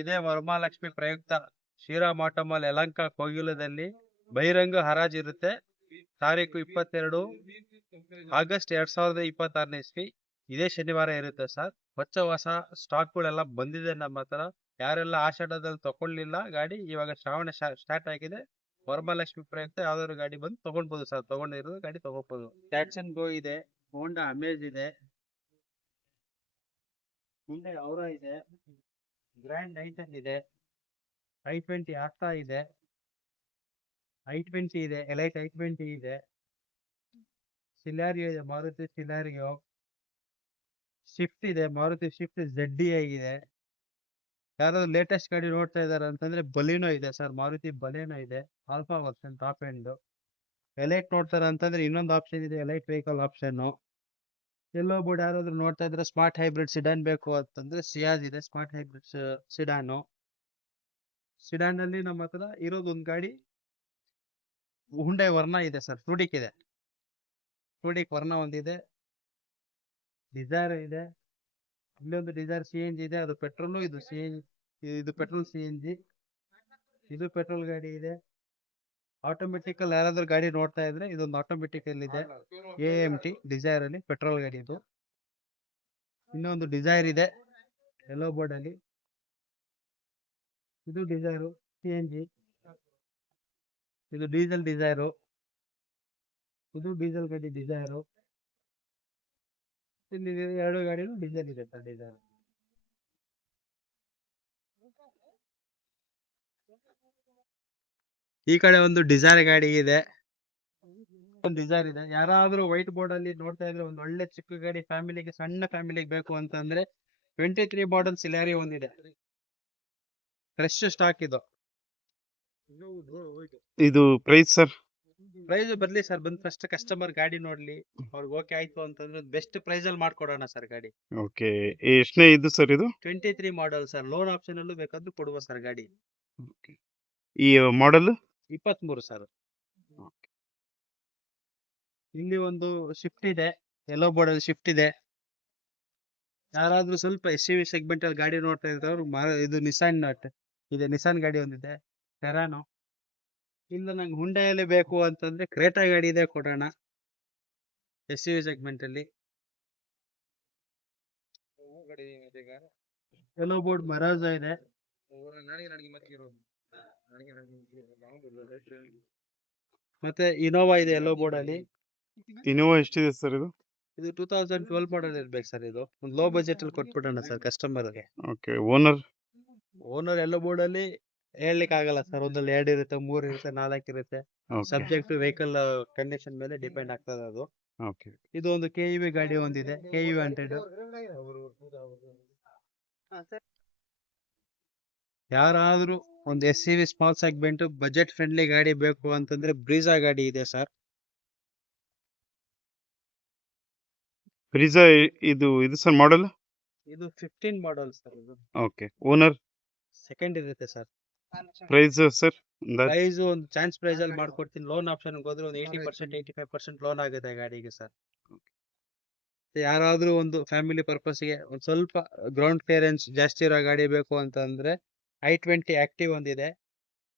ಇದೇ ವರಮಹಾಲಕ್ಷ್ಮಿ ಪ್ರಯುಕ್ತ ಶ್ರೀರಾಮಾಟಮಲ್ ಯಲಹಂಕ ಕೋಗಿಲದಲ್ಲಿ ಬಹಿರಂಗ ಹರಾಜು ಇರುತ್ತೆ. ತಾರೀಕು 22 ಆಗಸ್ಟ್ 2026 ಇಸ್ವಿ. ಇದೇ ಶನಿವಾರ ಇರುತ್ತೆ ಸರ್. ಹೊಸ ಸ್ಟಾಕ್ಗಳೆಲ್ಲ ಬಂದಿದೆ ನಮ್ಮ ಹತ್ರ. ಯಾರೆಲ್ಲ ಆಷಾಢದಲ್ಲಿ ತಗೊಳ್ಳಿಲ್ಲ ಗಾಡಿ, ಇವಾಗ ಶ್ರಾವಣ ಸ್ಟಾರ್ಟ್ ಆಗಿದೆ. ವರಮಹಾಲಕ್ಷ್ಮಿ ಪ್ರಯುಕ್ತ ಯಾವ್ದಾದ್ರು ಗಾಡಿ ಬಂದು ತಗೊಳ್ಬೋದು ಸರ್. ತಗೊಂಡಿರೋದು ಗಾಡಿ ತಗೋಬಹುದು. ಟ್ಯಾಕ್ಸನ್ ಗೋ ಇದೆ, ಹೋಂಡಾ ಅಮೇಜ್ ಇದೆ, ಮುಂದೆ ಅವರ ಇದೆ, ಗ್ರ್ಯಾಂಡ್ ಐಟನ್ ಇದೆ, i20 ಆಸ್ತಾ ಇದೆ, i20 ಇದೆ, ಎಲೈಟ್ i20 ಇದೆ, ಸಿಲಾರಿಯೋ ಇದೆ, ಮಾರುತಿ ಸಿಲಾರಿಯೋ, ಸ್ವಿಫ್ಟ್ ಇದೆ, ಮಾರುತಿ ಸ್ವಿಫ್ಟ್ ZDI ಇದೆ. ಯಾರಾದ್ರು ಲೇಟೆಸ್ಟ್ ಗಾಡಿ ನೋಡ್ತಾ ಇದಾರೆ ಅಂತಂದ್ರೆ ಬಲಿನೋ ಇದೆ ಸರ್, ಮಾರುತಿ ಬಲಿನೋ ಇದೆ, alpha version top end. Elite ನೋಡ್ತಾರೆ ಅಂತಂದ್ರೆ ಇನ್ನೊಂದು ಆಪ್ಷನ್ ಇದೆ, ಎಲೈಟ್ ವೆಹಿಕಲ್ ಆಪ್ಷನ್. ಎಲ್ಲೋ ಬೋರ್ಡ್ ಯಾರಾದ್ರೂ ನೋಡ್ತಾ ಇದ್ರೆ ಸ್ಮಾರ್ಟ್ ಹೈಬ್ರಿಡ್ ಸಿಡಾನ್ ಬೇಕು ಅಂತಂದ್ರೆ ಸಿಯಾಜ್ ಇದೆ, ಸ್ಮಾರ್ಟ್ ಹೈಬ್ರಿಡ್ ಸಿಡಾನು. ಸಿಡಾನ್ ಅಲ್ಲಿ ನಮ್ಮ ಹತ್ರ ಇರೋದು ಒಂದು ಗಾಡಿ ಹುಂಡೈ ವರ್ಣ ಇದೆ ಸರ್, ಟೂಡಿಕ್ ಇದೆ, ಟೂಡಿಕ್ ವರ್ಣ ಒಂದಿದೆ, ಡಿಸೈರ್ ಇದೆ, ಇಲ್ಲೊಂದು ಡಿಸೈರ್ CNG ಇದೆ, ಅದು ಪೆಟ್ರೋಲ್, ಇದು CNG, ಇದು ಪೆಟ್ರೋಲ್ CNG, ಇದು ಪೆಟ್ರೋಲ್ ಗಾಡಿ ಇದೆ. ಆಟೋಮೆಟಿಕ್ ಅಲ್ಲಿ ಯಾರಾದ್ರೂ ಗಾಡಿ ನೋಡ್ತಾ ಇದ್ರೆ ಇದೊಂದು ಆಟೋಮೆಟಿಕ್ ಅಲ್ಲಿ ಇದೆ, AMT ಡಿಸೈರ್ ಅಲ್ಲಿ ಪೆಟ್ರೋಲ್ ಗಾಡಿ ಇದು. ಇನ್ನೊಂದು ಡಿಸೈರ್ ಇದೆ ಯೆಲ್ಲೋ ಬೋರ್ಡ್ ಅಲ್ಲಿ, ಇದು ಡಿಸೈರು CNG, ಇದು ಡೀಸೆಲ್ ಡಿಸೈರು, ಇದು ಡೀಸೆಲ್ ಗಾಡಿ ಡಿಸೈರು. ಇಲ್ಲಿ ಎರಡು ಗಾಡಿನೂ ಡೀಸೆಲ್ ಇದೆ ಸರ್, ಡಿಸೈರ್. ಈ ಕಡೆ ಒಂದು ಡಿಸೈರ್ ಗಾಡಿ ಇದೆ, ಒಂದು ಡಿಸೈರ್ ಇದೆ. ಯಾರಾದ್ರೂ ವೈಟ್ ಬೋರ್ಡ್ ಅಲ್ಲಿ ನೋಡ್ತಾ ಇದ್ರೆ ಒಂದು ಒಳ್ಳೆ ಚಿಕ್ಕ ಗಾಡಿ ಫ್ಯಾಮಿಲಿಗೆ, ಸಣ್ಣ ಫ್ಯಾಮಿಲಿಗೆ ಬೇಕು ಅಂತಂದ್ರೆ 23 ಮಾಡಲ್ ಸಿಲಾರಿ ಒಂದಿದೆ, ಫ್ರೆಶ್ ಸ್ಟಾಕ್ ಇದು. ಇದು ಪ್ರೈಸ್ ಸರ್? ಪ್ರೈಸ್ ಬರ್ಲಿ ಸರ್, ಬಂದ್ ಫಸ್ಟ್ ಕಸ್ಟಮರ್ ಗಾಡಿ ನೋಡ್ಲಿ, ಅವ್ರಿಗೆ ಓಕೆ ಆಯ್ತು ಅಂತಂದ್ರೆ ಬೆಸ್ಟ್ ಪ್ರೈಸ್ ಅಲ್ಲಿ ಮಾಡ್ಕೊಡೋಣ ಸರ್ ಗಾಡಿ. ಓಕೆ, ಎಷ್ಟನೇ ಇದು ಸರ್ ಇದು? 23 ಮಾಡಲ್ ಸರ್, ಲೋನ್ ಆಪ್ಷನ್ ಅಲ್ಲೂ ಬೇಕಾದ್ರೂ ಕೊಡುವ ಸರ್ ಗಾಡಿ. ಈ ಮಾಡೆಲ್ 23 ಸರ್. ಇಲ್ಲಿ ಒಂದು ಶಿಫ್ಟ್ ಇದೆ, ಯೆಲ್ಲೋ ಬೋರ್ಡ್ ಅಲ್ಲಿ ಶಿಫ್ಟ್ ಇದೆ. ಯಾರಾದ್ರೂ ಸ್ವಲ್ಪ SUV ಸೆಗ್ಮೆಂಟ್ ಅಲ್ಲಿ ಗಾಡಿ ನೋಡ್ತಾ ಇದ್ದವ್ರು ಇದು ನಿಸಾನ್ ಇದೆ, ನಿಸಾನ್ ಗಾಡಿ ಒಂದಿದೆ, ಟೆರಾನೋ. ಇಲ್ಲ ನಂಗೆ ಹುಂಡೈಯಲ್ಲಿ ಬೇಕು ಅಂತಂದ್ರೆ ಕ್ರೇಟಾ ಗಾಡಿ ಇದೆ, ಕೊಡೋಣ SUV ಸೆಗ್ಮೆಂಟ್ ಅಲ್ಲಿ. ಯೆಲ್ಲೋ ಬೋರ್ಡ್ ಮರಾಜಾ ಇದೆ, ಮತ್ತೆ ಇನೋವಾ ಇದೆ ಯೆಲ್ಲೋ ಬೋರ್ಡ್ ಅಲ್ಲಿ. ಇನೋವಾ ಎಷ್ಟಿದೆ ಸರ್ ಇದು? ಇದು 2012 ಮಾಡಲ್ ಇರ್ಬೇಕು ಸರ್. ಇದು ಒಂದು ಲೋ ಬಜೆಟ್ ಅಲ್ಲಿ ಕೊಟ್ಬಿಡೋಣ ಸರ್ ಕಸ್ಟಮರ್ಗೆ. ಓಕೆ, ಓನರ್ ಯೆಲ್ಲೋ ಬೋರ್ಡ್ ಅಲ್ಲಿ ಹೇಳ್ಲಿಕ್ಕೆ ಆಗಲ್ಲ ಸರ್, ಒಂದಲ್ಲಿ 2 ಇರುತ್ತೆ, 3 ಇರುತ್ತೆ, 4 ಇರುತ್ತೆ. ಸಬ್ಜೆಕ್ಟ್ ವೆಹಿಕಲ್ ಕಂಡೀಷನ್ ಮೇಲೆ ಡಿಪೆಂಡ್ ಆಗ್ತದೆ ಅದು. ಓಕೆ. ಇದು ಒಂದು KUV ಗಾಡಿ ಒಂದಿದೆ, KUV 100. ಯಾರಾದ್ರೂ ಒಂದು SUV small segment budget friendly ಗಾಡಿ ಬೇಕು ಅಂತಂದ್ರೆ ಬ್ರೀಜಾ ಗಾಡಿ ಇದೆ ಸರ್. ಬ್ರೀಜಾ ಇದು ಸರ್ ಮಾಡೆಲ್? ಇದು 15 ಮಾಡಲ್ ಸರ್. ಇದು ಓಕೆ. ಓನರ್ ಸೆಕೆಂಡ್ ಇರುತ್ತೆ ಸರ್. Price sir? ಪ್ರೈಸ್ ಒಂದು ಚಾನ್ಸ್ ಪ್ರೈಸ್ ಅಲ್ಲಿ ಮಾಡ್ಕೊಡ್ತೀನಿ. ಲೋನ್ ಆಪ್ಷನ್ ಹೋದ್ರೆ ಒಂದು 80% 85% ಲೋನ್ ಆಗುತ್ತೆ ಗಾಡಿಗೆ ಸರ್. ಯಾರಾದ್ರೂ ಒಂದು ಫ್ಯಾಮಿಲಿ ಪರ್ಪಸ್ಗೆ ಒಂದು ಸ್ವಲ್ಪ ಗ್ರೌಂಡ್ ಕ್ಲಿಯರೆನ್ಸ್ ಜಾಸ್ತಿ ಇರೋ ಗಾಡಿ ಬೇಕು ಅಂತಂದ್ರೆ i20 ಆಕ್ಟಿವ್ ಒಂದಿದೆ,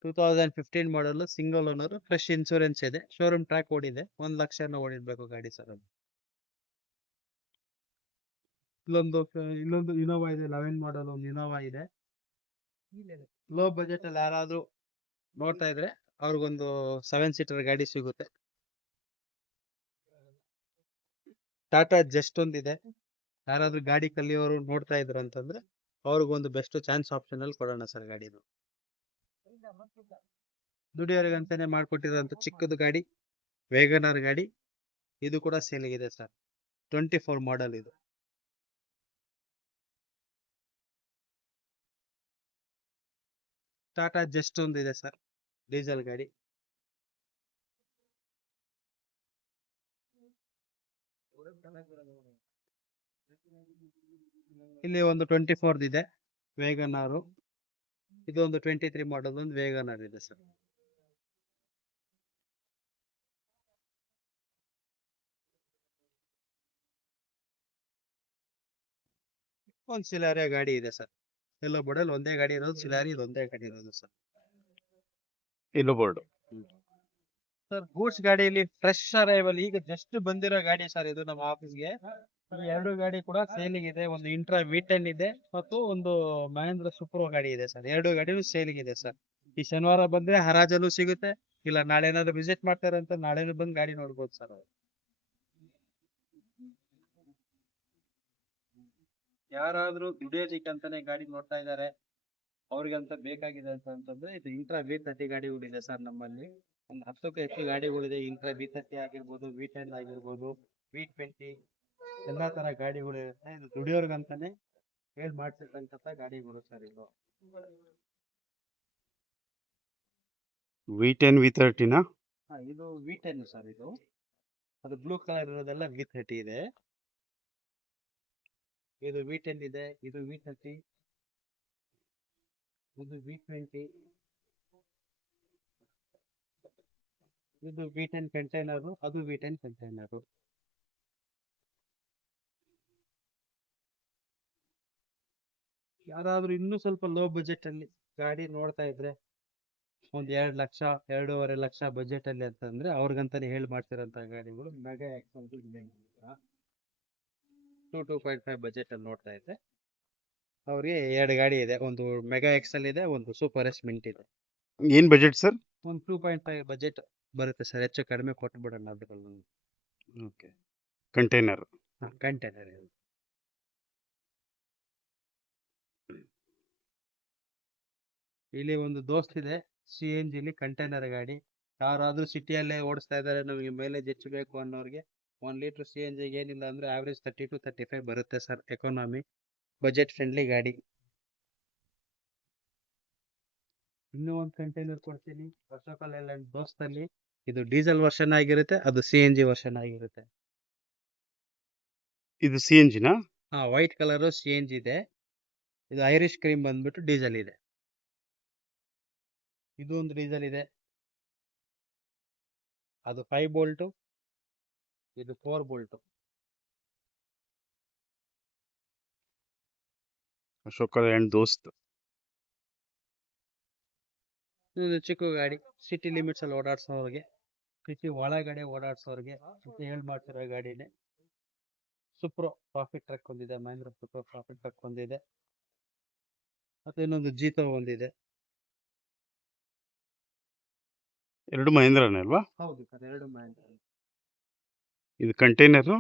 2015 ಮಾಡಲ್, ಸಿಂಗಲ್ ಓನರ್, ಫ್ರೆಶ್ ಇನ್ಸೂರೆನ್ಸ್ ಇದೆ, ಶೋರೂಮ್ ಟ್ರ್ಯಾಕ್ ಓಡಿದೆ, 1 ಲಕ್ಷ ಓಡಿರ್ಬೇಕು ಗಾಡಿ ಸರ್ ಅದು. ಇಲ್ಲೊಂದು ಇನೋವಾ ಇದೆ, 11 ಮಾಡಲ್ ಒಂದು ಇನೋವಾ ಇದೆ. ಲೋ ಬಜೆಟ್ ಅಲ್ಲಿ ಯಾರಾದ್ರೂ ನೋಡ್ತಾ ಇದ್ರೆ ಅವ್ರಿಗೊಂದು 7 ಸೀಟರ್ ಗಾಡಿ ಸಿಗುತ್ತೆ. ಟಾಟಾ ಜಸ್ಟ್ ಒಂದಿದೆ, ಯಾರಾದ್ರೂ ಗಾಡಿ ಕಲಿಯೋರು ನೋಡ್ತಾ ಇದ್ರು ಅಂತಂದ್ರೆ ಅವ್ರಿಗೊಂದು ಬೆಸ್ಟ್ ಚಾನ್ಸ್ ಆಪ್ಷನ್ ಅಲ್ಲಿ ಕೊಡೋಣ ಸರ್ ಗಾಡಿನ. ದುಡಿಯೋರಿಗಂತಾನೆ ಮಾಡ್ಕೊಟ್ಟಿರೋಂಥ ಚಿಕ್ಕದು ಗಾಡಿ ವೇಗನರ್ ಗಾಡಿ, ಇದು ಕೂಡ ಸೇಲಿಗಿದೆ ಸರ್. 24 ಮಾಡಲ್ ಇದು. ಟಾಟಾ ಜಸ್ಟ್ ಒಂದಿದೆ ಸರ್, ಡೀಸೆಲ್ ಗಾಡಿ. ಇಲ್ಲಿ ಒಂದು 24 ಇದೆ ವೇಗನಾರು, ಇದು ಒಂದು 23 ಮಾಡಲ್ ಒಂದು ವೇಗನಾರ್ ಇದೆ ಸರ್. ಒಂದು ಸಿಲಾರಿಯಾ ಗಾಡಿ ಇದೆ ಸರ್, ಎಲ್ಲೋ ಬೋರ್ಡಲ್ಲಿ ಒಂದೇ ಗಾಡಿ ಇರೋದು, ಸಿಲಾರಿ ಇದು ಒಂದೇ ಗಾಡಿ ಇರೋದು ಸರ್. ಎಲ್ಲೋ ಬೋರ್ಡ್. ಸರ್ ಗೂಡ್ಸ್ ಗಾಡಿಯಲ್ಲಿ ಫ್ರೆಶ್ ಅರೈವಲ್ ಈಗ ಜಸ್ಟ್ ಬಂದಿರೋ ಗಾಡಿ ಸರ್ ಇದು ನಮ್ಮ ಆಫೀಸ್ಗೆ. ಈ ಎರಡು ಗಾಡಿ ಕೂಡ ಸೇಲಿಂಗ್ ಇದೆ. ಒಂದು ಇಂಟ್ರಾ V10 ಇದೆ ಮತ್ತು ಒಂದು ಮಹೇಂದ್ರ ಸುಪ್ರೋ ಗಾಡಿ ಇದೆ ಸರ್. ಎರಡು ಗಾಡಿನೂ ಸೇಲಿಂಗ್ ಇದೆ ಸರ್. ಈ ಶನಿವಾರ ಬಂದ್ರೆ ಹರಾಜಲ್ಲೂ ಸಿಗುತ್ತೆ, ಇಲ್ಲ ನಾಳೆ ಏನಾದ್ರು ವಿಸಿಟ್ ಮಾಡ್ತಾರೆ ಅಂತ ನಾಳೆನೂ ಬಂದು ಗಾಡಿ ನೋಡ್ಬೋದು ಸರ್. ಯಾರಾದ್ರೂ ದುಡಿಯೋದಿಕ್ಕಂತಾನೆ ಗಾಡಿ ನೋಡ್ತಾ ಇದ್ದಾರೆ, ಅವ್ರಿಗಂತ ಬೇಕಾಗಿದೆ ಅಂತಂದ್ರೆ ಇದು ಇಂಟ್ರಾ V30 ಗಾಡಿಗಳಿದೆ ಸರ್ ನಮ್ಮಲ್ಲಿ. ಒಂದು 10ಕ್ಕೂ ಹೆಚ್ಚು ಗಾಡಿಗಳಿದೆ. ಇಂಟ್ರಾ V30 ಆಗಿರ್ಬೋದು, V10 ಆಗಿರ್ಬೋದು, V20 ಎಲ್ಲಾ ತರ ಗಾಡಿಗಳು ಇರುತ್ತೆ. ಇದು ದುಡಿಯೋರ್ಗಂತಾನೆ ಹೇಳ್ ಮಾಡ್ಸಿರ್ತಕ್ಕಂಥ ಗಾಡಿಗಳು ಸರ್ ಇದು. V10 V30 ನಾ? ಇದು V10 ಸರ್ ಇದು. ಅದು ಬ್ಲೂ ಕಲರ್ ಇರೋದೆಲ್ಲ V30 ಇದೆ. ಇದು V10 ಇದೆ, ಇದು V30, ಇದು V20, ಇದು V10 ಕಂಟೈನರ್, ಅದು V10 ಕಂಟೈನರ್. ಯಾರಾದ್ರೂ ಇನ್ನೂ ಸ್ವಲ್ಪ ಲೋ ಬಜೆಟ್ ಅಲ್ಲಿ ಗಾಡಿ ನೋಡ್ತಾ ಇದ್ರೆ, ಒಂದ್ 2 ಲಕ್ಷ 2.5 ಲಕ್ಷ ಬಜೆಟ್ ಅಲ್ಲಿ ಅಂತಂದ್ರೆ ಅವ್ರಿಗಂತಾನೆ ಹೇಳಿ ಮಾಡ್ತಿರೋಂತ ಗಾಡಿಗಳು ಮೆಗಾ ಎಕ್ಸ್ ಅಂತ 2.5 ಬಜೆಟ್ ಅಲ್ಲಿ ನೋಡ್ತಾ ಇದ್ರೆ ಅವ್ರಿಗೆ 2 ಗಾಡಿ ಇದೆ. ಒಂದು ಮೆಗಾ ಎಕ್ಸೆಲ್ ಇದೆ, ಒಂದು ಸೂಪರ್ ಎಸ್ ಮಿಂಟ್ ಇದೆ. ಏನ್ ಬಜೆಟ್ ಸರ್? ಒಂದು 2.5 ಬಜೆಟ್ ಬರುತ್ತೆ ಸರ್. ಹೆಚ್ಚು ಕಡಿಮೆ ಕೊಟ್ಬಿಡೋಣ ಅದ್ರಲ್ಲಿ. ಓಕೆ. ಕಂಟೈನರ್. ಕಂಟೈನರ್ ಇಲ್ಲಿ ಒಂದು ದೋಸ್ತ್ ಇದೆ, CNG ಲಿ ಕಂಟೈನರ್ ಗಾಡಿ. ಯಾರಾದ್ರೂ ಸಿಟಿಯಲ್ಲೇ ಓಡಿಸ್ತಾ ಇದ್ದಾರೆ, ನಮಗೆ ಮೈಲೇಜ್ ಹೆಚ್ಚು ಬೇಕು ಅನ್ನೋರಿಗೆ 1 ಲೀಟರ್ CNG ಏನಿಲ್ಲ ಅಂದ್ರೆ ಆವರೇಜ್ 30 to 35 ಬರುತ್ತೆ ಸರ್. ಎಕಾನಮಿ ಬಜೆಟ್ ಫ್ರೆಂಡ್ಲಿ ಗಾಡಿ. ಇನ್ನೂ ಒಂದು ಕಂಟೈನರ್ ಕೊಡ್ತೀನಿ ಅಶೋಕ ಲೇಲ್ಯಾಂಡ್ ದೋಸ್ತಲ್ಲಿ. ಇದು ಡೀಸೆಲ್ ವರ್ಷನ್ ಆಗಿರುತ್ತೆ, ಅದು CNG ವರ್ಷನ್ ಆಗಿರುತ್ತೆ. ಇದು CNG ನಾ? ವೈಟ್ ಕಲರ್ CNG ಇದೆ. ಇದು ಐರಿಷ್ ಕ್ರೀಮ್ ಬಂದ್ಬಿಟ್ಟು ಡೀಸೆಲ್ ಇದೆ. ಇದು ಒಂದು ಡೀಸೆಲ್ ಇದೆ, ಅದು 5 ಬೋಲ್ಟ್, ಇದು 4 ಬೋಲ್ಟ್. ಅಶೋಕ ಲೇಲ್ಯಾಂಡ್ ದೋಸ್ತ್. ಇದು ಚಿಕ್ಕ ಗಾಡಿ, ಸಿಟಿ ಲಿಮಿಟ್ಸ್ ಅಲ್ಲಿ ಓಡಾಡ್ಸೋರಿಗೆ, ಸಿಟಿ ಒಳಗಡೆ ಓಡಾಡ್ಸೋರಿಗೆ ಅಂತ ಹೇಳಿ ಮಾಡ್ತಿರೋ ಗಾಡಿನೇ. ಸುಪ್ರೋ ಪ್ರಾಫಿಟ್ ಟ್ರಕ್ ಒಂದಿದೆ, ಮಹೇಂದ್ರ ಸುಪ್ರೋ ಪ್ರಾಫಿಟ್ ಟ್ರಕ್ ಒಂದಿದೆ, ಮತ್ತೆ ಇನ್ನೊಂದು ಜೀತೋ ಒಂದಿದೆ. ಎರಡು ಮಹೇಂದ್ರನೇ ಅಲ್ವಾ? ಹೌದು ಸರ್, ಎರಡು ಮಹೇಂದ್ರ. ಇದು ಕಂಟೈನರ್.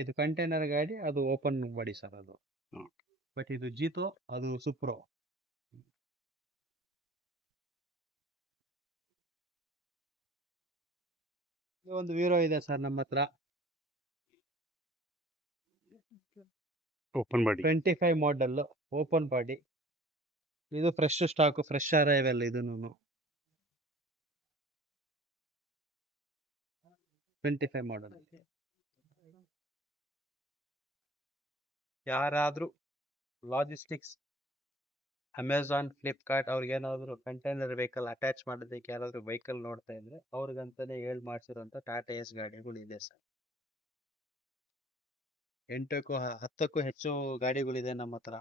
ಇದು ಕಂಟೈನರ್ ಗಾಡಿ, ಅದು ಓಪನ್ ಬಾಡಿ ಸರ್ ಅದು. ಹ್ಮ್. ಬಟ್ ಇದು ಜೀತೋ, ಅದು ಸುಪ್ರೋ. ಒಂದು ವೀರೋ ಇದೆ ಸರ್ ನಮ್ಮ ಹತ್ರ, open body. 25 model open body. ಇದು ಫ್ರೆಶ್ ಸ್ಟಾಕ್, ಫ್ರೆಶ್ ಅರೈವಲ್. ಇದನ್ನು 25 ಮಾಡೆಲ್. ಯಾರಾದ್ರೂ ಲಾಜಿಸ್ಟಿಕ್ಸ್, ಅಮೆಝಾನ್, ಫ್ಲಿಪ್ಕಾರ್ಟ್ ಅವ್ರಿಗೇನಾದ್ರು ಕಂಟೈನರ್ ವೆಹಿಕಲ್ ಅಟ್ಯಾಚ್ ಮಾಡೋದಕ್ಕೆ ಯಾರಾದ್ರೂ ವೆಹಿಕಲ್ ನೋಡ್ತಾ ಇದ್ರೆ ಅವ್ರಿಗಂತಾನೆ ಹೇಳಿ ಮಾಡ್ಸಿರೋಂಥ ಟಾಟಾ ಎಸ್ ಗಾಡಿಗಳು ಇದೆ ಸರ್. 8ಕ್ಕೂ 10ಕ್ಕೂ ಹೆಚ್ಚು ಗಾಡಿಗಳಿದೆ ನಮ್ಮ ಹತ್ರ.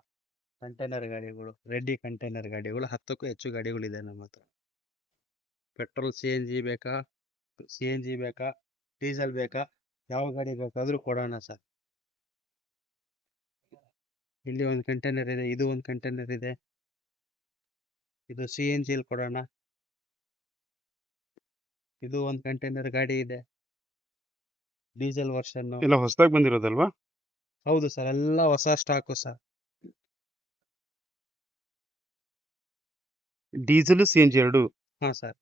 ಕಂಟೈನರ್ ಗಾಡಿಗಳು, ರೆಡಿ ಕಂಟೈನರ್ ಗಾಡಿಗಳು 10ಕ್ಕೂ ಹೆಚ್ಚು ಗಾಡಿಗಳಿದೆ ನಮ್ಮ ಹತ್ರ. ಪೆಟ್ರೋಲ್ CNG ಬೇಕಾ, ಡೀಸೆಲ್ ಬೇಕಾ, ಯಾವ ಗಾಡಿ ಬೇಕಾದ್ರೂ ಕೊಡೋಣ ಸರ್. ಇಲ್ಲಿ ಒಂದು ಕಂಟೈನರ್ ಇದೆ, ಇದು ಒಂದು ಕಂಟೈನರ್ ಇದೆ. ಇದು CNG ಅಲ್ಲಿ ಕೊಡೋಣ. ಇದು ಒಂದು ಕಂಟೈನರ್ ಗಾಡಿ ಇದೆ, ಡೀಸೆಲ್ ವರ್ಷನ್. ಎಲ್ಲ ಹೊಸದಾಗಿ ಬಂದಿರೋದಲ್ವಾ? ಹೌದು ಸರ್, ಎಲ್ಲ ಹೊಸ ಸ್ಟಾಕು ಸರ್. ಡೀಸೆಲ್ CNG ಎರಡು. ಸರ್,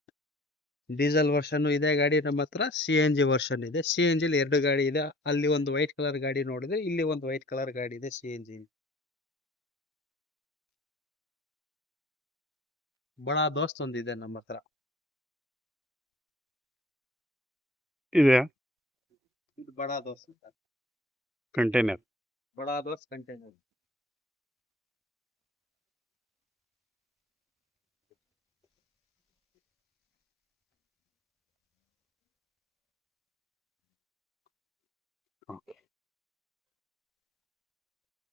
ಡೀಸೆಲ್ ವರ್ಷನ್ ಇದೆ ಗಾಡಿ ನಮ್ಮ ಹತ್ರ, CNG ವರ್ಷನ್ ಇದೆ. CNG ಲಿ 2 ಗಾಡಿ ಇದೆ. ಅಲ್ಲಿ ಒಂದು ವೈಟ್ ಕಲರ್ ಗಾಡಿ ನೋಡಿದ್ರೆ, ಇಲ್ಲಿ ಒಂದು ವೈಟ್ ಕಲರ್ ಗಾಡಿ ಇದೆ CNG. ಬಡ ದೋಸ್ತ್ ಒಂದಿದೆ ನಮ್ಮ ಹತ್ರ. ಇದೆ ಇದು ಬಡ ದೋಸ್ತ್ ಕಂಟೈನರ್. ಬಡ ದೋಸ್ತ್ ಕಂಟೈನರ್.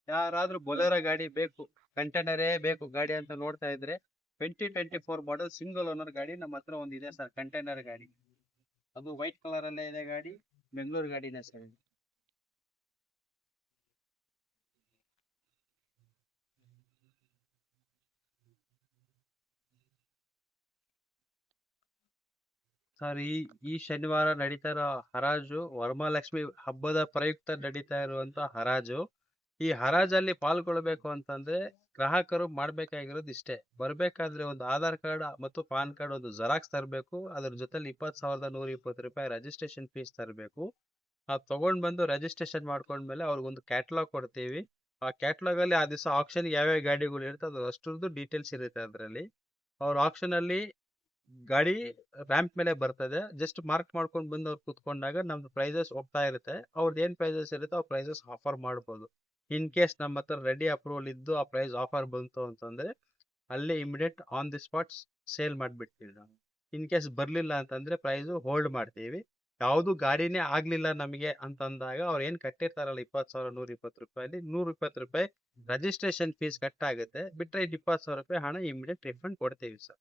ಯಾರಾದ್ರೂ ಬೊಲೆರೋ ಗಾಡಿ ಬೇಕು ಕಂಟೈನರೇ ಬೇಕು ಗಾಡಿ ಅಂತ ನೋಡ್ತಾ ಇದ್ರೆ 2024 ಮಾಡಲ್ ಸಿಂಗಲ್ ಓನರ್ ಗಾಡಿ ನಮ್ಮ ಹತ್ರ ಒಂದಿದೆ ಸರ್, ಕಂಟೈನರ್ ಗಾಡಿ. ಅದು ವೈಟ್ ಕಲರ್ ಅಲ್ಲೇ ಇದೆ ಗಾಡಿ, ಬೆಂಗಳೂರು ಗಾಡಿನೇ ಸರ್ ಇದು. ಸರ್ ಈ ಶನಿವಾರ ನಡೀತಾ ಇರೋ ಹರಾಜು ವರಮಹಾಲಕ್ಷ್ಮಿ ಹಬ್ಬದ ಪ್ರಯುಕ್ತ ನಡೀತಾ ಇರುವಂತ ಹರಾಜು. ಈ ಹರಾಜಲ್ಲಿ ಪಾಲ್ಗೊಳ್ಬೇಕು ಅಂತಂದ್ರೆ ಗ್ರಾಹಕರು ಮಾಡ್ಬೇಕಾಗಿರೋದು ಇಷ್ಟೇ. ಬರ್ಬೇಕಾದ್ರೆ ಒಂದು ಆಧಾರ್ ಕಾರ್ಡ್ ಮತ್ತು ಪಾನ್ ಕಾರ್ಡ್ ಒಂದು ಜೆರಾಕ್ಸ್ ತರಬೇಕು. ಅದ್ರ ಜೊತೆಲಿ 20,120 ರೂಪಾಯಿ ರಿಜಿಸ್ಟ್ರೇಷನ್ ಫೀಸ್ ತರಬೇಕು. ತಗೊಂಡ್ ಬಂದು ರಿಜಿಸ್ಟ್ರೇಷನ್ ಮಾಡ್ಕೊಂಡ್ಮೇಲೆ ಅವ್ರಿಗೊಂದು ಕ್ಯಾಟ್ಲಾಗ್ ಕೊಡ್ತೀವಿ. ಆ ಕ್ಯಾಟ್ಲಾಗ್ ಅಲ್ಲಿ ಆ ದಿವಸ ಆಕ್ಷನ್ ಯಾವ್ಯಾವ ಗಾಡಿಗಳು ಇರುತ್ತೆ ಅದು ಅಷ್ಟರದ್ದು ಡೀಟೇಲ್ಸ್ ಇರುತ್ತೆ ಅದರಲ್ಲಿ. ಅವ್ರ ಆಕ್ಷನ್ ಅಲ್ಲಿ ಗಾಡಿ ರ್ಯಾಂಪ್ ಮೇಲೆ ಬರ್ತದೆ, ಜಸ್ಟ್ ಮಾರ್ಕ್ ಮಾಡ್ಕೊಂಡು ಬಂದು ಅವ್ರು ಕುತ್ಕೊಂಡಾಗ ನಮ್ದು ಪ್ರೈಸಸ್ ಹೋಗ್ತಾ ಇರುತ್ತೆ. ಅವ್ರದ್ದು ಏನ್ ಪ್ರೈಸಸ್ ಇರುತ್ತೆ ಆ ಪ್ರೈಸಸ್ ಆಫರ್ ಮಾಡ್ಬೋದು. ಇನ್ ಕೇಸ್ ನಮ್ಮ ಹತ್ರ ರೆಡಿ ಅಪ್ರೂವಲ್ ಇದ್ದು ಆ ಪ್ರೈಸ್ ಆಫರ್ ಬಂತು ಅಂತಂದ್ರೆ ಅಲ್ಲೇ immediate on the spot sale ಮಾಡ್ಬಿಡ್ತೀವಿ ನಾವು. ಇನ್ ಕೇಸ್ ಬರ್ಲಿಲ್ಲ ಅಂತಂದ್ರೆ ಪ್ರೈಸ್ ಹೋಲ್ಡ್ ಮಾಡ್ತೀವಿ. ಯಾವ್ದು ಗಾಡಿನೇ ಆಗ್ಲಿಲ್ಲ ನಮಗೆ ಅಂತಂದಾಗ ಅವ್ರು ಏನ್ ಕಟ್ಟಿರ್ತಾರಲ್ಲ 20,120 ರೂಪಾಯಿ, 120 ರೂಪಾಯಿ ರಿಜಿಸ್ಟ್ರೇಷನ್ ಫೀಸ್ ಕಟ್ ಆಗುತ್ತೆ. ಬಿಟ್ರೆ 20,000 ರೂಪಾಯಿ ಹಣ ಇಮಿಡಿಯೇಟ್ ರಿಫಂಡ್ ಕೊಡ್ತೀವಿ ಸರ್.